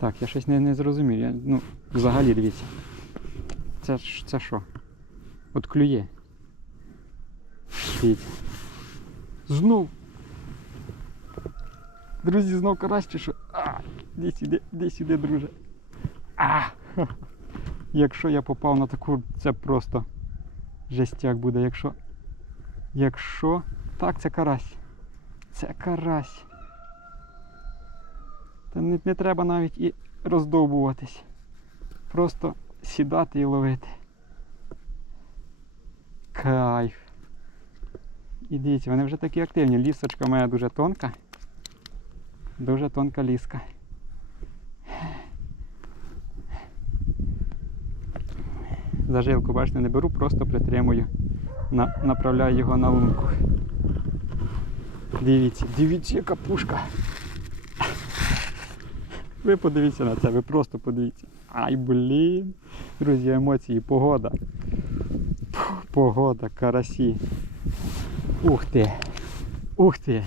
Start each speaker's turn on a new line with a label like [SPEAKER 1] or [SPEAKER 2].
[SPEAKER 1] Так, я щось не, не зрозумів. Я, ну, взагалі дивіться. Це, це що? От клює. Дивіться. Знов. Друзі, знов карась що? А, іди сюди, іди сюди, друже. А! Якщо я попав на таку, це просто жестяк буде. Якщо. Якщо. Так, це карась. Це карась. Не, не треба навіть і роздовбуватись. Просто сідати і ловити. Кайф. І дивіться, вони вже такі активні. Лісочка моя дуже тонка. Дуже тонка ліска. Зажилку, бачите, не беру, просто притримую. На, направляю його на лунку. Дивіться, дивіться, яка пушка. Ви подивіться на це, ви просто подивіться. Ай, блін. Друзі, емоції, погода. Погода, карасі. Ух ти. Ух ти.